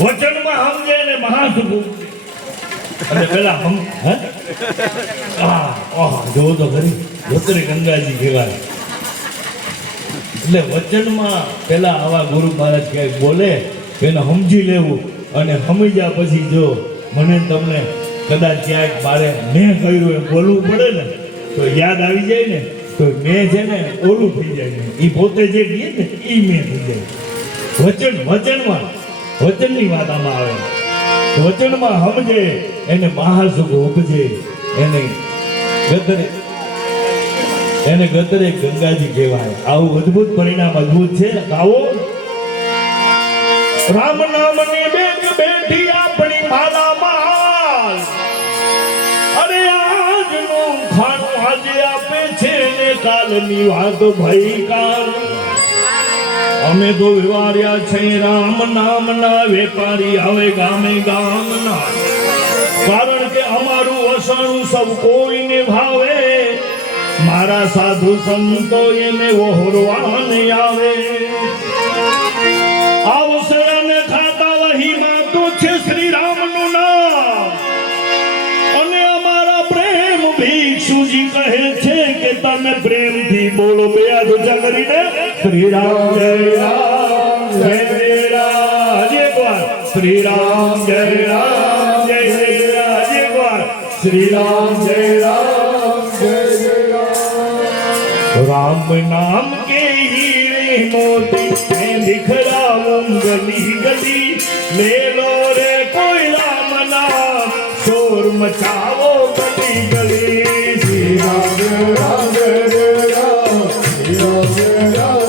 વચનમાં સમજે ને મહાસુખ અને પેલા હમ હે જો તો ખરી ધોતરી ગંગાજી કહેવાય. એટલે વચનમાં પેલા આવા ગુરુ મહારાજ ક્યાંક બોલે એને સમજી લેવું અને સમજ્યા પછી જો મને તમને કદાચ ક્યાંક મારે મેં કહ્યું એમ બોલવું પડે ને તો યાદ આવી જાય ને તો મેં છે ને ઓલું થઈ જાય ને એ પોતે જે કહે ને એ મેં થઈ જાય. વચનની વાત આમાં આવે. વચનમાં સમજે એને મહાસુખ ઉપજે. એને ગતરે ગંગાજી કહેવાય. આવું અદ્ભુત પરિણામ અદ્ભુત છે. આવો રામ નામની બેઠ બેઠી આપણી માલામાલ. અરે આજનું ખાનું આજે આપે છે ને કાલની વાત ભઈ કાલ. અમે તો વિવાર્યા છે રામ નામના વેપારી આવે ગામે ગામના. કારણ કે અમારું વસણું સૌ કોઈને ભાવે. મારા સાધુ સંતો એને ઓહરવાને આવે. આવશે અને ખાતા વહીમાં તો છે શ્રી રામનું નામ. અને અમારા પ્રેમ ભિક્ષુજી કહે છે કે તમે પ્રેમથી બોલો બે હાથ ઊંચા કરીને શ્રી રામ જય રામ જય રામ. એક વાર શ્રી રામ જય રામ જય રામ. એક વાર શ્રી રામ જય રામ જય રામ. राम नाम के हीरे मोती मैं बिखराऊं गली गली. ले लो रे कोई राम नाम शोर मचाओ गली गली. श्री राम राम राम श्री राम राम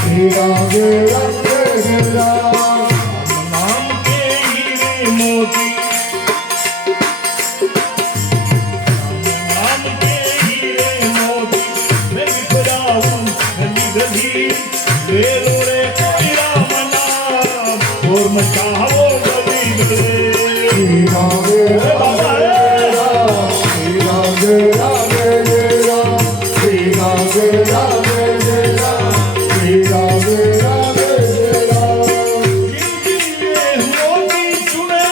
श्री राम राम श्री राम राम. नाम के हीरे मोती मचाओ गली गली. श्री राम राम राम श्री राम राम राम श्री राम राम राम श्री राम राम राम. मोती सुने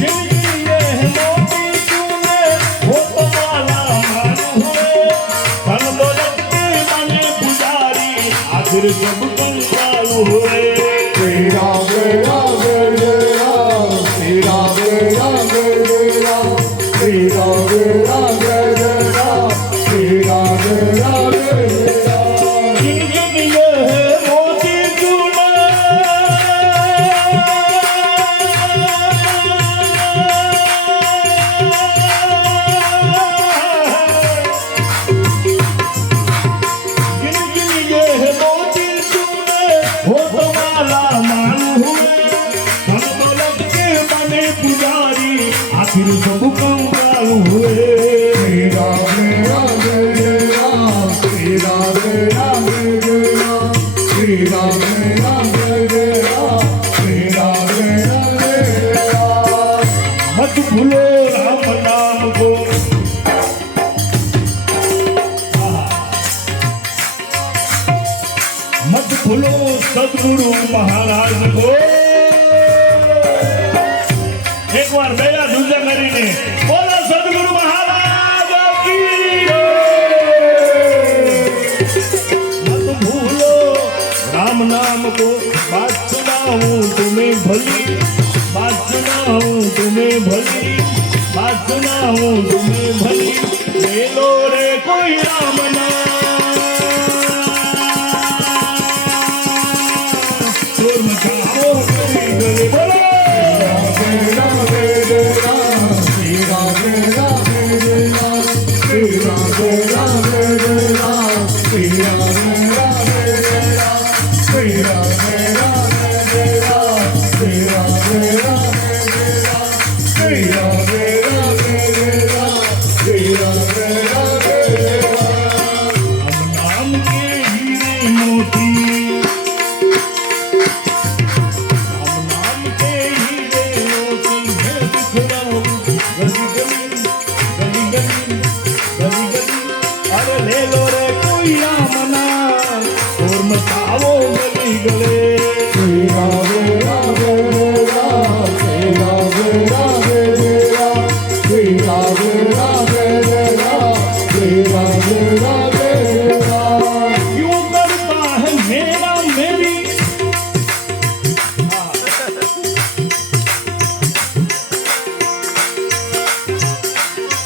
जिंदगी मोती सुने वो तो माला मारू हुए. धन दौलत के बने पुजारी आखिर सब हुए. श्री राम राम राम श्री राम राम राम श्री राम राम राम श्री राम राम राम. जिंदगी है मोती चूना हो तो माला मारू हुए. धन दौलत के बने पुजारी आखिर सब कंगाल हुए. श्री राम राम राम श्री राम राम राम श्री राम राम राम श्री राम राम राम. मत भूलो राम नाम को. मत भूलो सदगुरु महाराज को. एक बार बेला दूजा કરીને બોલો સદગુરુ મહારાજ કી. मत भूलो राम नाम को. बात सुनाऊं तुम्हें भली. बात सुनाऊं तुम्हें भली. बात सुनाऊं तुम्हें भली. ले लो रे कोई राम नाम. ले लो रे कोई राम नाम और मचाओ गली गले श्री राधे राधे राम श्री राधे राधे राम श्री राधे राधे राम श्री राधे राधे राम क्यों करता है मेरा मेरी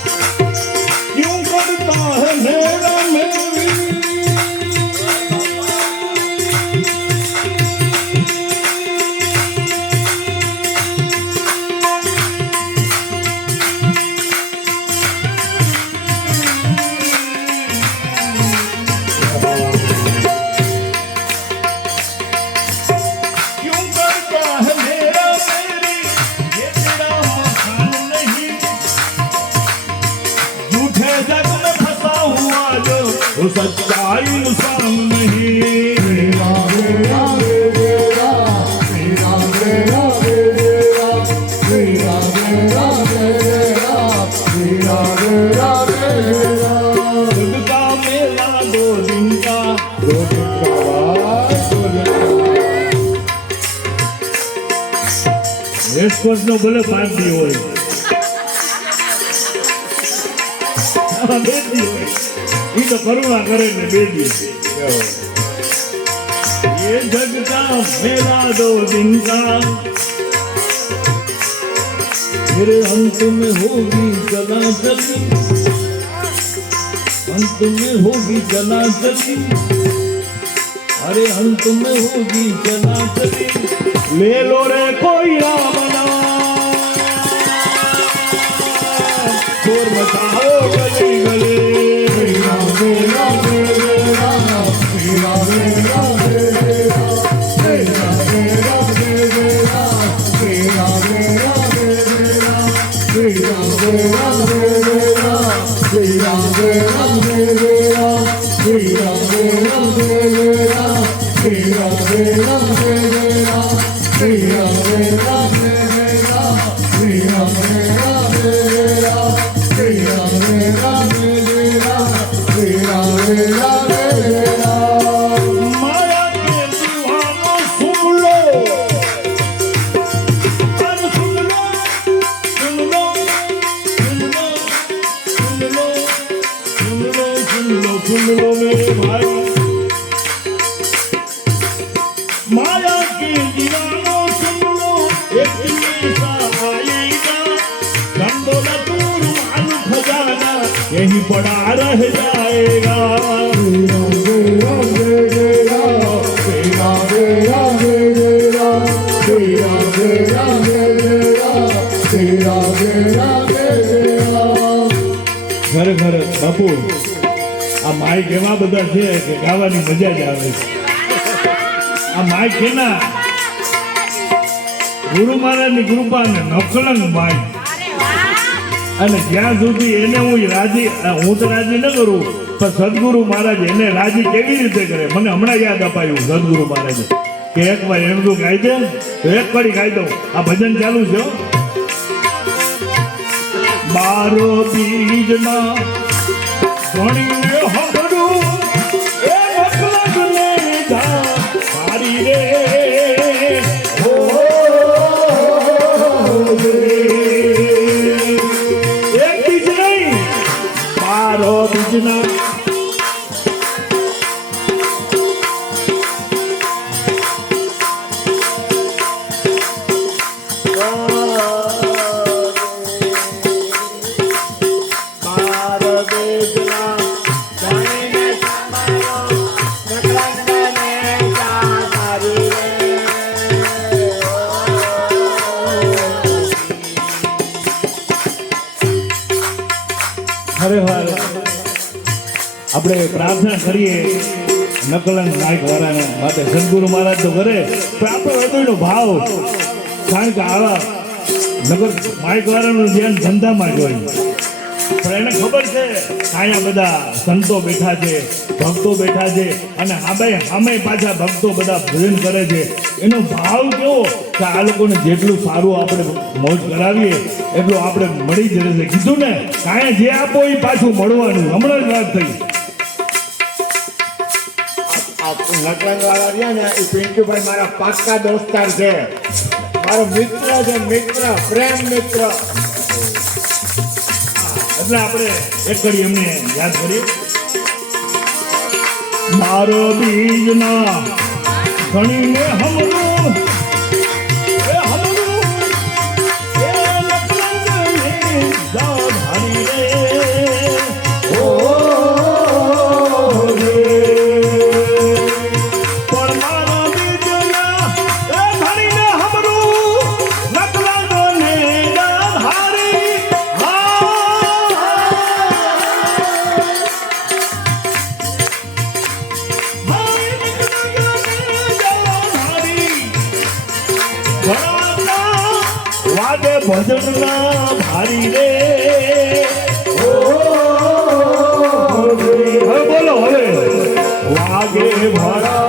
क्यों करता है मेरा मेरी क्यों करता है मेरा मेरी ये तेरा मकान नहीं झूठे जग में फंसा हुआ जो वो सच्चा इंसान नहीं श्री राधे राधे राम श्री राधे राधे राम श्री राधे राधे राम श्री राधे राधे राम दुर्ग का मेला 2 दिन का રેસકોર્સ નો ભલે 5 દી હોય આ 2 દી હોય ઈ તો કરુણા કરે ને 2 દી ये जग का मेला 2 दिन का फिर अंत में होगी चली अंत में होगी चली अरे अंत में होगी चली ले लो रे कोई राम नाम शोर मचाओ गली गली श्री राधे राधे राम श्री राधे राधे राम श्री राधे राधे राम श्री राधे राधे राम श्री राधे राधे राम श्री राधे राधे राम श्री राधे राधे राम श्री राधे राधे राम श्री राधे राधे राम श्री राधे राधे राम श्री राधे राधे राम श्री राधे राधे राम माया के दीवानो सुन लो अरे सुन लो सुन लो सुन लो सुन लो सुन लो सुन लो सुन लो मेरे भाई माया के दीवानो सुन लो एक दिन ऐसा आएगा गंडोला दूर माल खजाना यही पड़ा रह जाएगा श्री राधे राधे राम श्री राधे राधे राम श्री राधे राधे राम श्री राधे राधे राम ખરેખર બાપુ આ માઇક એવા બધા છે કે ગાવાની મજા જ આવે છે આ માઇક છે ને ગુરુ મહારાજની કૃપા ને નકલંગ માઇક અને જ્યાં સુધી એને હું રાજી હું તો રાજી ન કરું પણ સદગુરુ મહારાજ એને રાજી કેવી રીતે કરે મને હમણાં યાદ અપાયું સદગુરુ મહારાજે કે એકવાર એમ તું ગાઈ દે તો એક પડી ગાઈ દઉં આ ભજન ચાલુ છે હો. બારો બીજના ગણીને હબડું એ મતલબને ધા મારી રે હો એક બીજ નહીં બારો બીજના ખરેખર આપણે પ્રાર્થના કરીએ નકલંક નાયક વાળાને માટે સદગુરુ મહારાજ તો કરે પણ આપણો હૃદયનો ભાવ કારણ કે આવા નગર માઇક વાળાનું ધ્યાન ધંધામાં જ હોય પણ એને ખબર છે અહીંયા બધા સંતો બેઠા છે ભક્તો બેઠા છે અને આમે પાછા ભક્તો બધા ભજન કરે છે એનો ભાવ કેવો કે આ લોકોને જેટલું સારું આપણે મોજ કરાવીએ એટલું આપણે મળી જ રહેશે કીધું ને કાંઈ જે આપો એ પાછું મળવાનું હમણાં જ વાત થઈ નકલંગ વાળા રહ્યા ને એ પિન્ટુભાઈ મારા પાક્કા દોસ્તાર છે, મારો મિત્ર છે, મિત્ર, પ્રેમ મિત્ર. એટલે આપણે એક ઘડી એમને યાદ કરીએ. મારો બીજના ધણીને હમરું એ હમરું એ નકલંગને જાધારી રે ઓ રે. પણ મારા બીજના એ ધણીને હમરું નકલંગને જાધારી વાગે ભજનના ભારી રે હવે બોલો હવે વાગે ભરા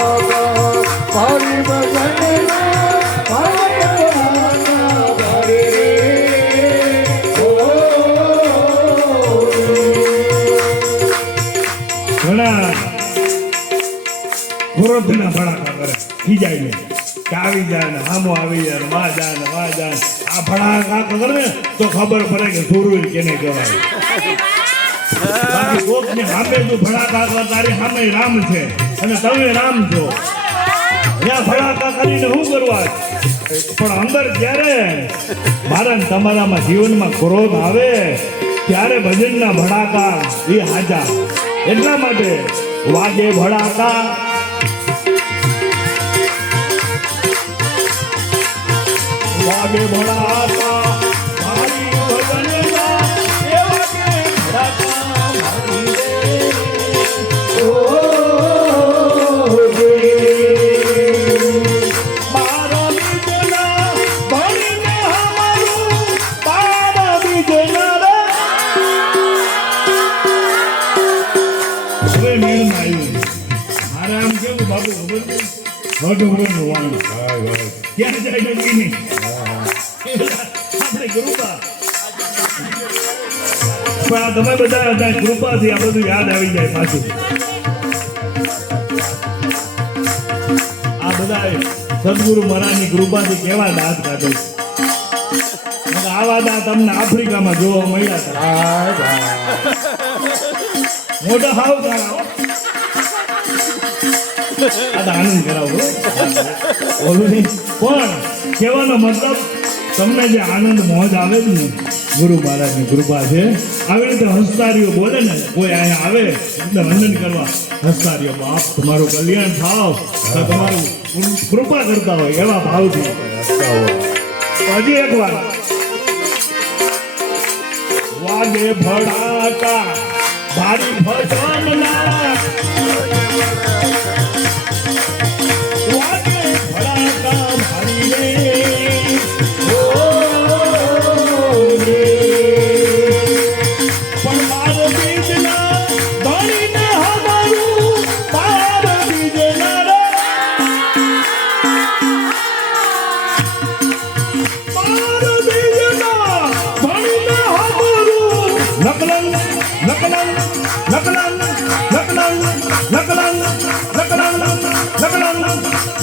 ભારી ભજનના ભારી રે. ઘણા ગુરબના ભડાકા કરે ખીજાય ને કે આવી જાય ને હામો આવી જાય ને માં જાય ને માં જાય. આ ભડાકા કરે ને તો ખબર પડે કે સુરવીર કેને કહેવાય. બાકી કોકને સામે તું ભડાકા કર, તારી સામે રામ છે અને તમે રામ છો. ત્યાં ભડાકા કરીને શું કરવા? પણ અંદર જ્યારે મારા ને તમારામાં જીવનમાં ક્રોધ આવે ત્યારે ભજનના ભડાકા એ હાજા. એટલા માટે વાગે ભડાકા વાગે ભડાકા મારી ભજનના એ વાગે ભડાકા મારી રે ઓ રે. મારા બીજના ભણીને હમારું તારા બીજના રે. હવે મેળમાં આવ્યું મારે આમ કેવું બાબુ ખબર છે વડું વાણ ક્યાં જાય નથી નહીં આપણે કૃપા પણ આ તમે બધા કૃપાથી આ બધું યાદ આવી જાય પાછું. આ બધા સદગુરુ મહારાજની કૃપાથી કેવા દાંત કાઢે. આવા દાંત તમને આફ્રિકામાં જોવા મળ્યા હતા. મોટા હાવ કરાવો આ આનંદ કરાવો ઓલું નહીં. પણ કહેવાનો મતલબ તમને જે આનંદ મોજ આવે છે ને ગુરુ મહારાજની કૃપા છે. આવી રીતે હસ્તારીઓ બોલે ને કોઈ અહીંયા આવે એટલે વંદન કરવા હસ્તારીઓ બાપ તમારું કલ્યાણ થાવ તો તમારું કૃપા કરતા હોય એવા ભાવથી હજી એક વાર વાગે ભડાકા ભારી ભજનના વાગે ભડાકા ભારી રે ઓ રે. પણ મારો બીજના ધણીને હમારું તારા બીજના રે. મારો બીજના ધણીને હમારું નકલંગ નકલંગ નકલંગ નકલંગ નકલંગ નકલંગ નકલંગ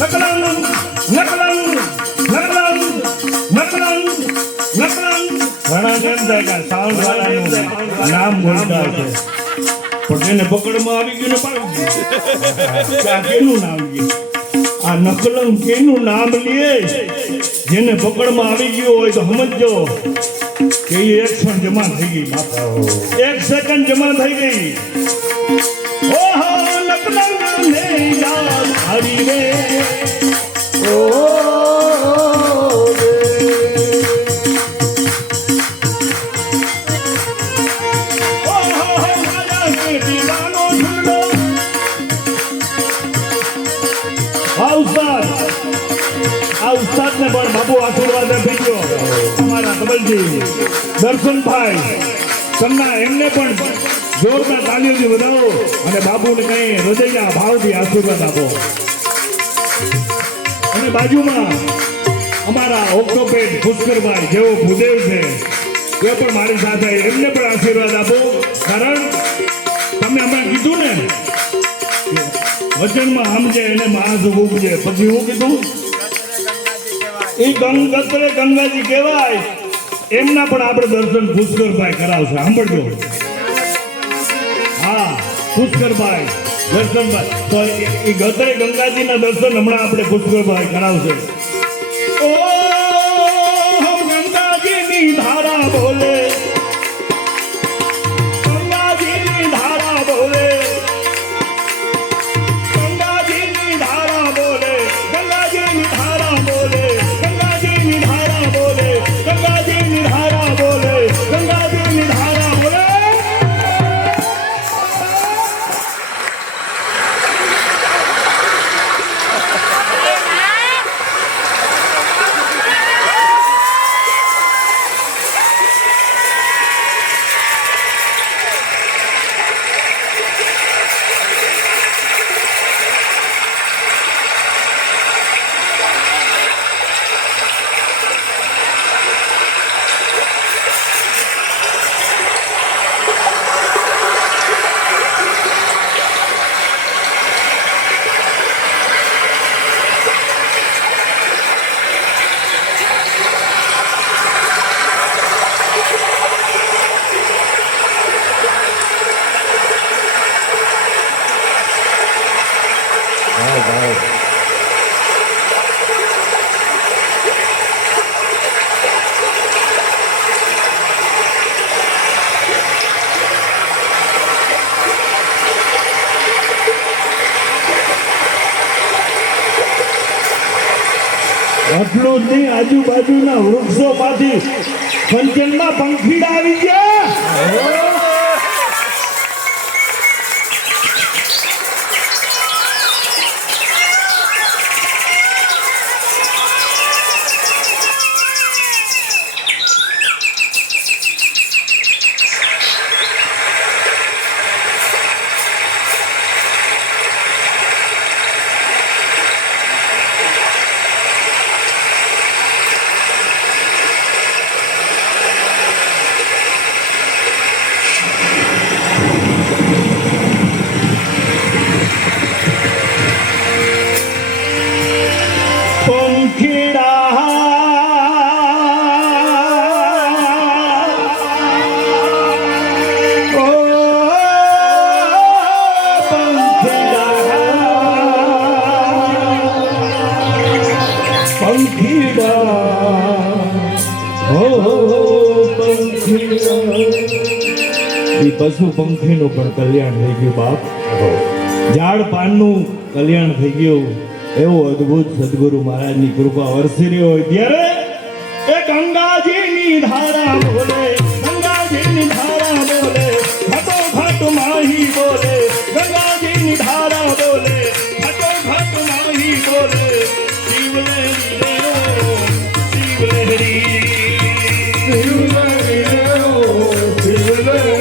નકલંગ નકલંગ નકલંગ નકલંગ નકલંગ. ઘણા કેમ થાય કે સાઉન્ડ વાળાનું નામ બોલતા છે પણ એને પકડમાં આવી ગયું ને પાડું આ કેનું નામ લે આ નકલંગ કેનું નામ લે જેને પકડમાં આવી ગયું હોય તો સમજજો કે એ એક ક્ષણ જમા થઈ ગઈ. એક સેકન્ડ જમા થઈ ગઈ. ઓહો નકલંગ ને યાદ હરી રે ઓ રે. ઓહો મારા કે દીવાનો ઝૂલો આ ઉસ્તાદને પણ બાબુ આશીર્વાદ આપીજો. અમારા કબલજી દર્શનભાઈ સન્ના એમને પણ જોરદાર તાલીઓથી વધાવો અને બાબુને કઈ હૃદયના ભાવથી આશીર્વાદ આપો. અને બાજુમાં અમારા ઓક્ટોપેડ પુષ્કરભાઈ જેવો ભૂદેવ છે એ પણ મારી સાથે એમને પણ આશીર્વાદ આપો. કારણ તમે હમણાં કીધું ને વચનમાં સમજે એને માણસ ઉગજે. પછી હું કીધું એ ગંગત્રે ગંગાજી કહેવાય. એમના પણ આપણે દર્શન પુષ્કરભાઈ કરાવશે. સાંભળજો. હા, પુષ્કરભાઈ દર્શનભાઈ તો એ ગત્રે ગંગાજીના દર્શન હમણાં આપણે પુષ્કરભાઈ કરાવશે. ઓ ગંગાજીની ધારા બોલે, ગંગાજીની ધારા બોલે, ગંગાજીની ધારા બોલે, ગંગાજીની ધારા બોલે, ગંગાજીની ધારા બોલે, ગંગાજીની ધારા બોલે, ગંગાજીની ધારા બોલે. આટલું જ નહીં, આજુબાજુના વૃક્ષોમાંથી કંચનના પંખીડા આવી ગયા. પશુ પંખીનું પણ કલ્યાણ થઈ ગયું બાપ. ઝાડ પાનનું કલ્યાણ થઈ ગયું. એવું અદ્ભુત સદગુરુ મહારાજની કૃપા વરસી રહી હોય ત્યારે એ ગંગાજીની ધારા બોલે, ગંગાજીની ધારા બોલે, ઘાટો ઘાટ માહી બોલે, ગંગાજીની ધારા બોલે, ઘાટો ઘાટ માહી બોલે. શિવલહેરી રે ઓ શિવલહેરી, શિવલહેરી રે ઓ શિવલહેરી.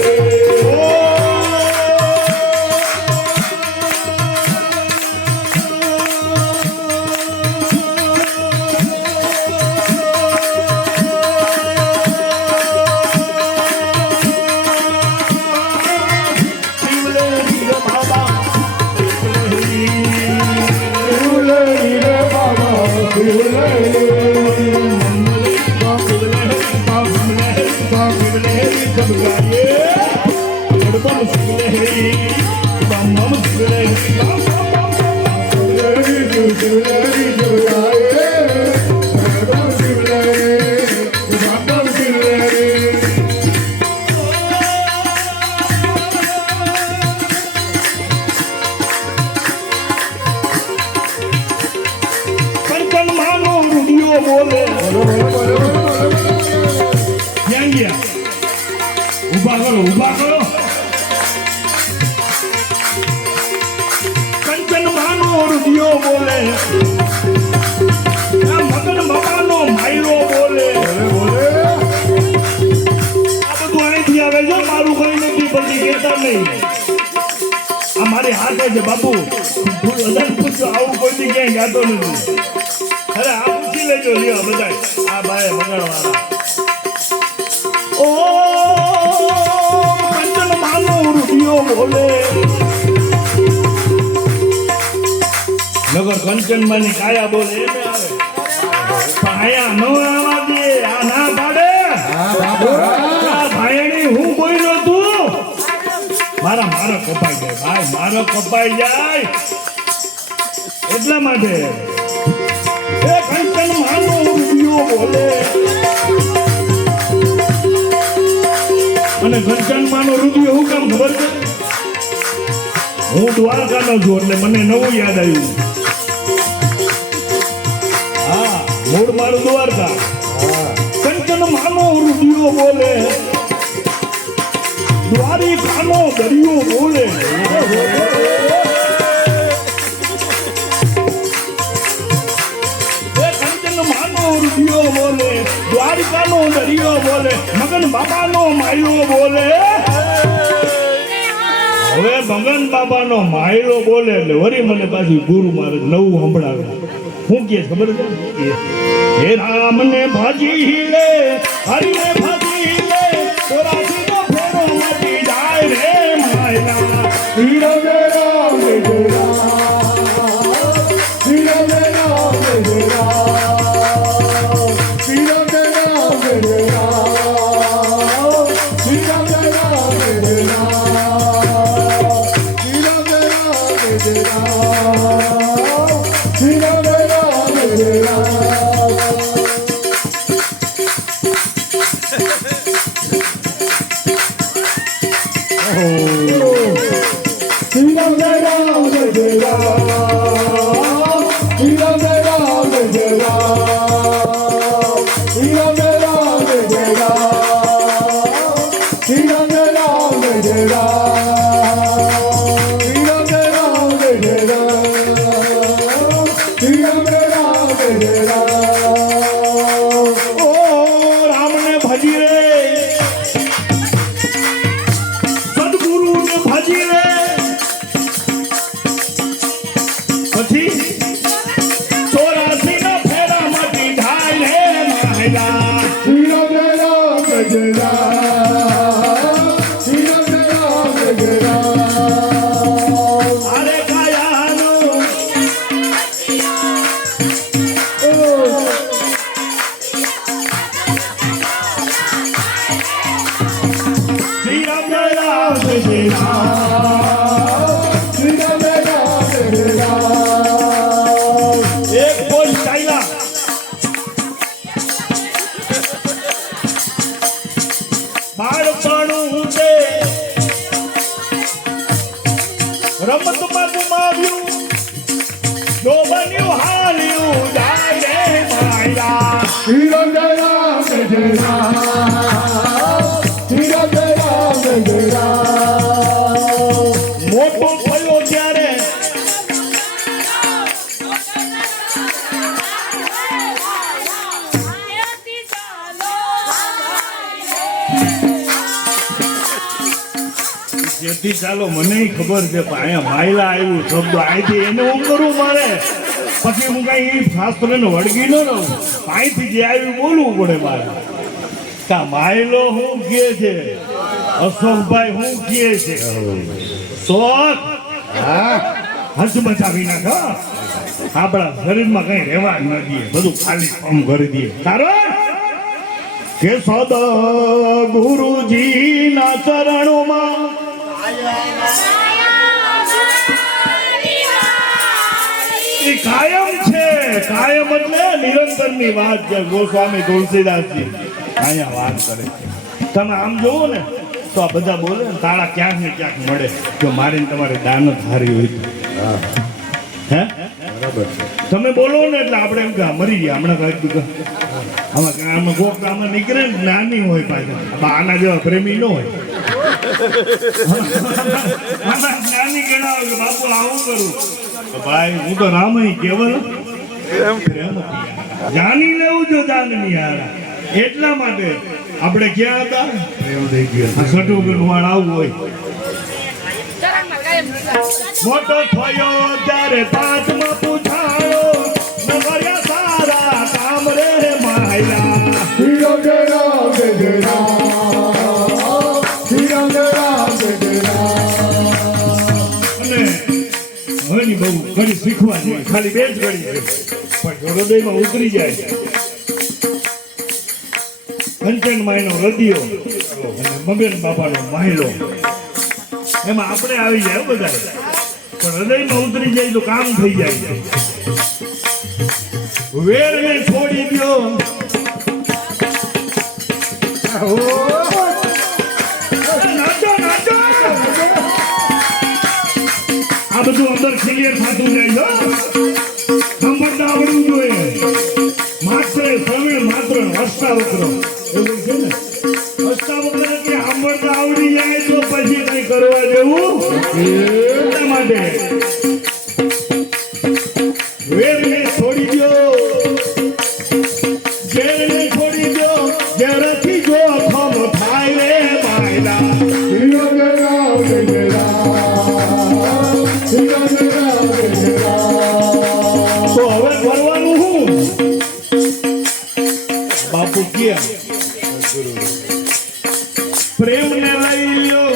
અમારે હાથે છે બાપુ. આવું કોઈ દી ક્યાંય ગાતો નથી. અરે આ પૂછી લેજો લ્યો બધા આ ભાઈ મંગળવાળા. ઓ કંચન માનો રૂપિયો બોલે, કંચનમાની કાયા બોલે એને આવે પણ આયા નો આવા દે આ ના પાડે આ ભાયણી હું બોલ્યો તું મારો કપાઈ જાય ભાઈ મારો કપાઈ જાય એટલા માટે એ કંચનમાનો રૂપિયો બોલે અને કંચનમાનો રૂપિયો હું કામ ખબર છે હું દ્વારકાનો છું એટલે મને નવું યાદ આવ્યું હા મૂળ મારું દ્વારકા કંચનમાનો રૂપિયો બોલે દ્વારિકાનો દરિયો બોલે કંચનમાનો રૂપિયો બોલે દ્વારિકાનો દરિયો બોલે મગન બાબાનો માયલો બોલે હવે મગન બાબાનો માયલો બોલે એટલે વરી મને પાછું ગુરુ મહારાજ નવું સંભળાવે હું કે ખબર છે હે રામને ભાજી લે હરિને ભાજી લે ચોરાસીનો ફેરો મટી જાય રે માયલા હીરો રે રામ રે રામ હીરો રે રામ રે રામ હીરો રે રામ રે રામ હીરો રે રામ રે રામ હીરો રે રામ રે રામ હીરો રે રામ રે રામ રમતમાં ગુમાવ્યું જો બન્યું હાલ્યું જાય રે માયલા હીરો રે રામ રે રામ હીરો રે રામ રે રામ મોટો થયો ત્યારે જેથી ચાલો મને ખબર છે પણ અહીંયા માયલા આવ્યું શબ્દ અહીંથી એને હું કરું મારે પછી હું કઈ શાસ્ત્રને વળગી ન રહું અહીંથી જે આવ્યું બોલવું પડે મારે કા માયલો હું કહે છે અશોકભાઈ હું કહે છે શોખ હસ બચાવી નાખ આપણા શરીરમાં કઈ રહેવા ન દઈએ બધું ખાલી કામ કરી દઈએ કારણ કે સદા ગુરુજીના ચરણોમાં એ કાયમ છે કાયમ એટલે નિરંતર ની વાત છે ગોસ્વામી તુલસીદાસજી અહીંયા વાત કરે તમે આમ જોવો ને તો આ બધા બોલે ને તાળા ક્યાંક ને ક્યાંક મળે જો મારીને તમારે દાનત હારી હોય તો હે બરાબર છે તમે બોલો ને એટલે આપણે એમ કે મરી ગયા હમણાં કાંઈક આમાં કોક આમાં નીકળે ને નાની હોય પાછા આના જેવા પ્રેમી ન હોય જ્ઞાની કેળાવે કે બાપુ આવું કરું ભાઈ હું તો રામ કેવલ જાણી લેવું જો જાનની યાર એટલા માટે આપણે ક્યાં હતા પ્રેમ થઈ ગયો સટું વાળ આવું હોય મોટો થયો ત્યારે પાંચમાં પૂછાયો નગર્યા સારા કામ રે માયલા હીરો રે રામ રે રામ હીરો રે રામ રે રામ અને ઘણી બહુ ઘણી શીખવા જેવી ખાલી બે જ ઘડી છે પણ હૃદયમાં ઉતરી જાય કંચન માયનો હૃદયો અને મગન બાપાનો માયલો એમાં આપણે આવી જાય બધા પણ હૃદયમાં ઉતરી જાય તો કામ થઈ જાય વેરને છોડી દો નાચો નાચો આ બધું અંદર ક્લિયર થતું જાય સાંભળતા આવડવું જોઈએ માત્ર શ્રવણ માત્ર હસતા વકરો એવું છે ને હસતા વકરો કે સાંભળતા આવડી જાય તો પછી કઈ કરવા જેવું એટલા માટે વેરને છોડી દો જેરને છોડી દો જેરથી જો ખમ થાય રે માયલા તો હવે કરવાનું હું બાપુ કે પ્રેમને લઈ લ્યો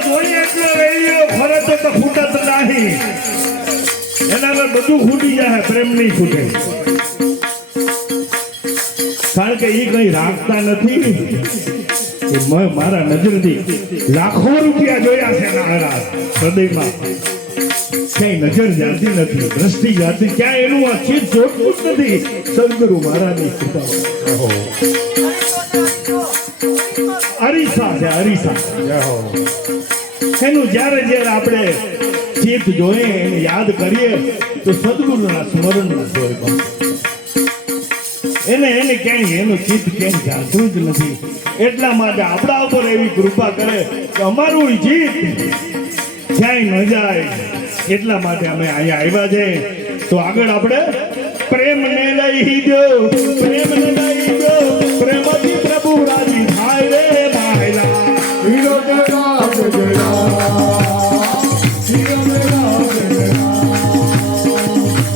જોઈએ એટલે લઈ લ્યો ફરજ તો ફૂટત નહીં એના પર બધું ફૂટી જાય પ્રેમ નહીં ફૂટે કારણ કે એ કઈ રાખતા નથી મારા નજરથી લાખો રૂપિયા જોયા છે એના હૃદયમાં ક્યાંય નજર જાતી નથી દ્રષ્ટિ જાતી ક્યાંય એનું આ ચીજ જોતું જ નથી સદગુરુ મહારાજની કૃપા અરીસા છે અરીસા એનું જ્યારે જ્યારે આપણે ચિત્ત જોઈએ એને યાદ કરીએ તો સદગુરુના સ્મરણમાં જોઈએ એને ક્યાંય એનું ચિત્ત ક્યાંય જાતું જ નથી એટલા માટે આપણા ઉપર એવી કૃપા કરે કે અમારું ચિત્ત ક્યાંય ન જાય એટલા માટે અમે અહીંયા આવ્યા છે તો આગળ આપણે પ્રેમને લઈ દો પ્રેમને લઈ દો પ્રેમથી પ્રભુ રાજી થાય રે માયલા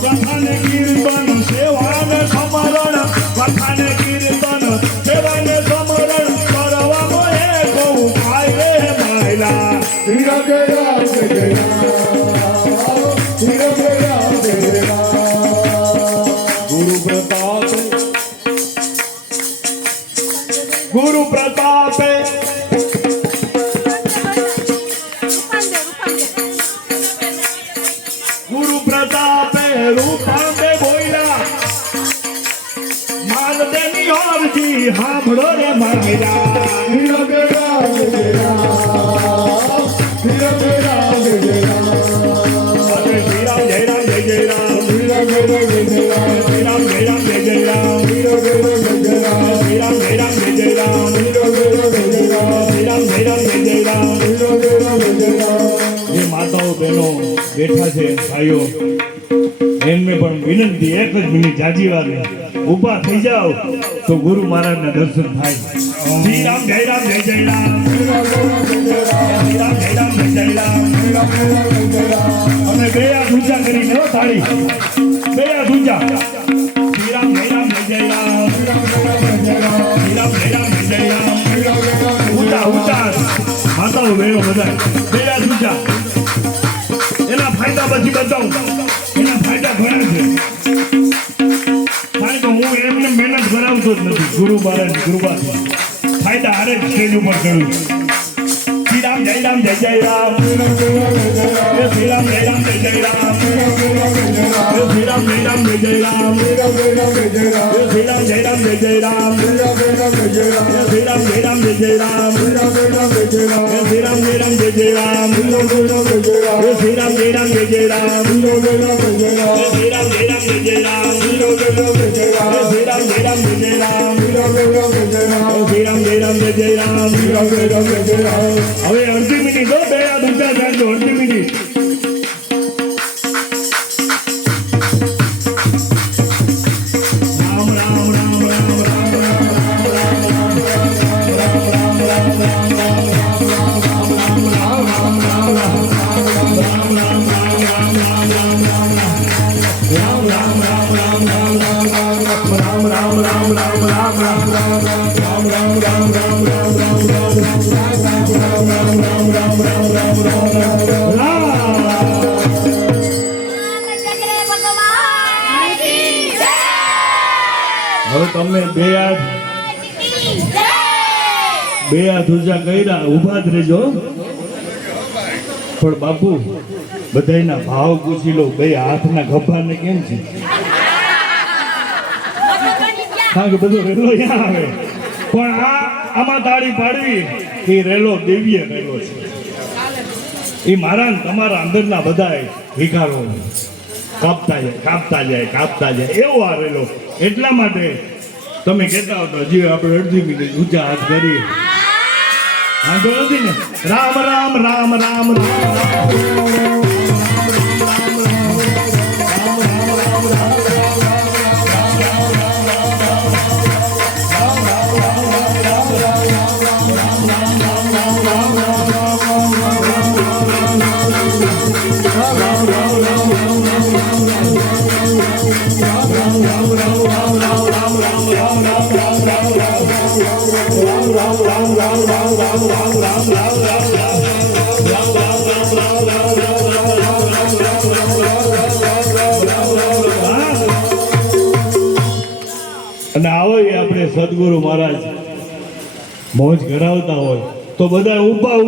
વખાને કીર્તન સેવાને સમરણ વખાને કીર્તન સેવાને સમરણ કરવામાં એ બહુ થાય રે માયલા ગુરુ પ્રતાપે ગુરુ પ્રતાપે રૂપાંબે બોલ્યા માનદેની ઓરજી સાંભળો રે માયલા જય રામ જય રામ જય જય રામ જય રામ જય રામ જય જય રામ જય રામ જય રામ જય જય રામ જય રામ જય રામ જય જય રામ જે માતાઓ બહેનો બેઠા છે ભાઈઓ એમને પણ વિનંતી એક જ મિનિટ જાજી વાર ઊભા થઈ જાઓ તો ગુરુ મહારાજના દર્શન થાય શ્રી રામ જય રામ જય જય રામ શ્રી રામ જય રામ જય જય રામ અને બે હાથ ઊંચા કરીને થાળી બે હાથ ઊંચા શ્રી રામ જય રામ જય જય રામ શ્રી રામ જય રામ જય જય રામ ઊંચા ઊંચા માતાઓ બહેનો બધા બે હાથ ઊંચા એના ફાયદા પછી બતાવું એના ફાયદા ઘણા છે કારણ કે હું એમને મહેનત કરાવતો જ નથી ગુરુ મહારાજની કૃપાથી ફાયદા હારે જ સ્ટેજ ઉપર કરું શ્રી રામ જય રામ જય જય રામ શ્રી રામ જય રામ જય જય રામ શ્રી રામ જય રામ જય જય રામ શ્રી રામ જય રામ જય જય રામ શ્રી રામ જય રામ જય જય રામ શ્રી રામ જય રામ જય જય રામ શ્રી રામ જય રામ જય જય રામ શ્રી રામ જય રામ જય જય રામ શ્રી રામ જય રામ જય જય રામ શ્રી રામ જય રામ જય જય રામ શ્રી રામ જય રામ જય જય રામ શ્રી રામ જય રામ જય જય રામ શ્રી રામ જય રામ જય જય રામ શ્રી રામ જય રામ જય જય રામ શ્રી રામ જય રામ જય જય રામ શ્રી રામ જય રામ જય જય રામ શ્રી રામ જય રામ જય જય રામ શ્રી રામ જય રામ જય જય રામ હવે અડધી મિનિટ હો બે આ દુજા જાણજો અડધી મિનિટ રામ રામ રામ રામ રામ રામ રામ રામ રામ હવે તમે બે હાથ ઊંચા કર્યા, ઊભા જ રહેજો. પણ બાપુ બધાયના ભાવ પૂછી લો, બે હાથના ગભાને કેમ છે? કારણ કે બધો રેલો અહીંયા આવે, પણ આમાં તાળી પાડવી એ રેલો દિવ્ય રેલો છે. એ મારા ને તમારા અંદરના બધા વિકારો કાપતા જાય એવો આ રેલો. એટલા માટે તમે કહેતા હો તો હજી આપણે અડધી મિનિટ ઊંચા હાથ કરીએ. વાંધો નથી ને? રામ રામ રામ રામ રામ. અને આવો આપણે સદગુરુ મહારાજ મોજ કરાવતા હોય તો બધા ઊભા